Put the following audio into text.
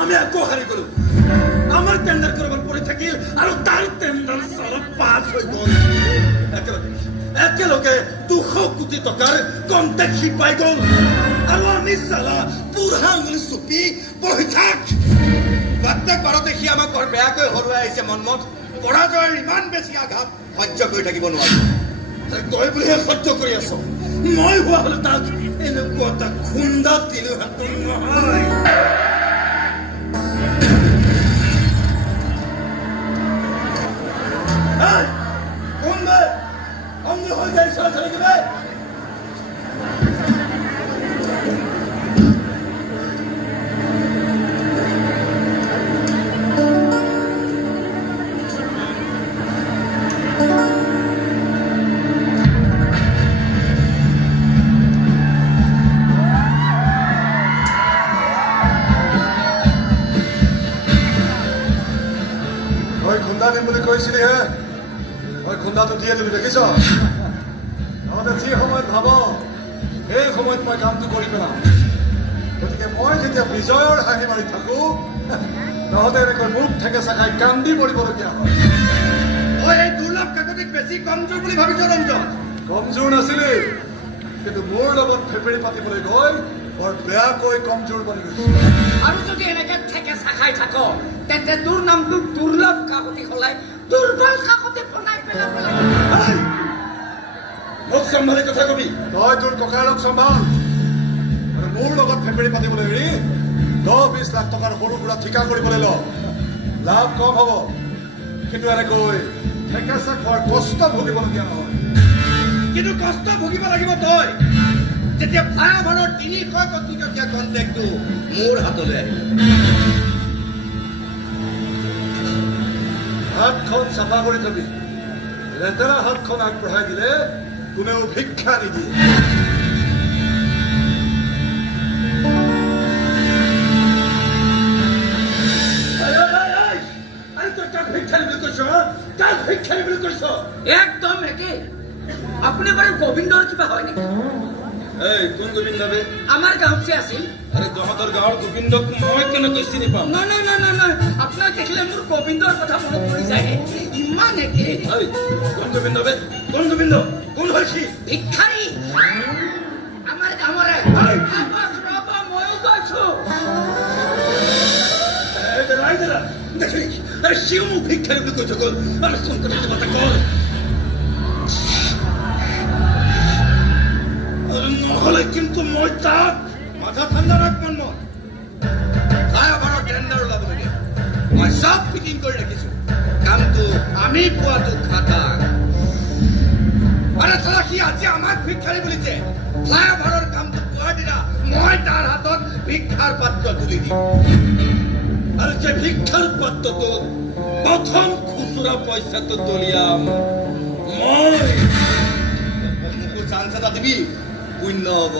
আমি আকৌ হাৰি গলো আমাৰ টেণ্ডাৰ কৰিব পৰি থাকিল আৰু তাৰ টেণ্ডাৰ চলত পাছ হৈ গল একেলগে 200 কোটি টকাৰ কণ্টেক্ট সি পাই গল আৰু আমি চালা পুৰা আঙুলি চুপি বহি থাক প্ৰত্যেকবাৰতে সি আমাক বৰ বেয়াকৈ হৰুৱাই আহিছে মনমত পৰাজয়ৰ ইমান বেছি আঘাত সহ্য কৰি থাকিব নোৱাৰো তই বুলিহে সহ্য কৰি আছ মই হোৱা হলে তাক এনেকুৱা এটা খুন্দা দিলো হাতত নহয় কোন বে অঙ্গ হয়ে যায় সরাসরি গেলে কৈছিলি হে মই খুন্দাটো দিয়ে দিবি দেখিছ নহ'লে যি সময়ত ভাব সেই সময়ত মই কামটো কৰি পেলাম গতিকে মই যেতিয়া বিজয়ৰ হাঁহি মাৰি থাকো নহ'লে এনেকৈ মুখ ঠেকেচা খাই কান্দি পৰিবলগীয়া হয় তই এই দুৰ্লভ কাকতিক বেছি কমজোৰ বুলি ভাবিছ ৰঞ্জন কমজোৰ নাছিলি কিন্তু মোৰ লগত ফেফেৰি পাতিবলৈ গৈ বৰ বেয়াকৈ কমজোৰ বনি গৈছিল আৰু যদি এনেকে ঠেকেচা খাই থাক তেন্তে তোৰ নামটো দুৰ্লভ কাকতি সলাই দুৰ্বল কাকতি বনাই পেলাব লাগে মোক সম্ভালি কথা কবি তই তোৰ ককাইৰক সম্ভাল আৰু মোৰ লগত ফেফেৰি পাতিবলৈ এৰি 10-20 লাখ টকাৰ সৰু সুৰা ঠিকা কৰিবলৈ ল লাভ কম হ'ব কিন্তু এনেকৈ ঠেকেচা খোৱাৰ কষ্ট ভুগিবলগীয়া নহয় কিন্তু কষ্ট ভুগিব লাগিব তই যেতিয়া ফ্লাইঅভাৰৰ 300 কোটি টকীয়া কণ্ট্ৰেক্টটো মোৰ হাতলৈ আহিব হাতখন চাফা কৰি থবি লেতেৰা হাতখন আগবঢ়াই দিলে কোনেও ভিক্ষা নিদিয়ে একদম একে আপুনি বাৰু গোবিন্দৰ কিবা হয় নেকি এই কোন গোবিন্দ বে আমাৰ গাঁৱতে আছিল আৰে তহঁতৰ গাঁৱৰ গোবিন্দক মই কেনেকৈ চিনি পাম নহয় আপোনাক দেখিলে মোৰ গোবিন্দৰ কথা মনত পৰি যায় ইমান একে এই কোন গোবিন্দ বে কোন গোবিন্দ কোন হয় সি ভিক্ষাৰী আমাৰ গাঁৱৰে ময়ো গৈছো দেখলি আৰে সিও মোক ভিক্ষাৰী বুলি কৈ থৈ গল আৰে ফোন কৰি কথা কল নহলে কিন্তু মই তাক মাথা ঠাণ্ডা ৰাখ মনমত ফ্লাইঅভাৰৰ টেণ্ডাৰ ওলাবলগীয়া মই চব ফিটিং কৰি ৰাখিছো কামটো আমি পোৱাটো খাটাং আৰে চালা সি আজি আমাক ভিক্ষাৰী বুলিছে ফ্লাইঅভাৰৰ কামটো পোৱাৰ দিনা মই তাৰ হাতত ভিক্ষাৰ পাত্ৰ তুলি দিম আৰু যে ভিক্ষাৰ পাত্ৰটো প্ৰথম খুচুৰা পইচাটো দলিয়াম মই মোকো চান্স এটা দিবি পুণ্য হ'ব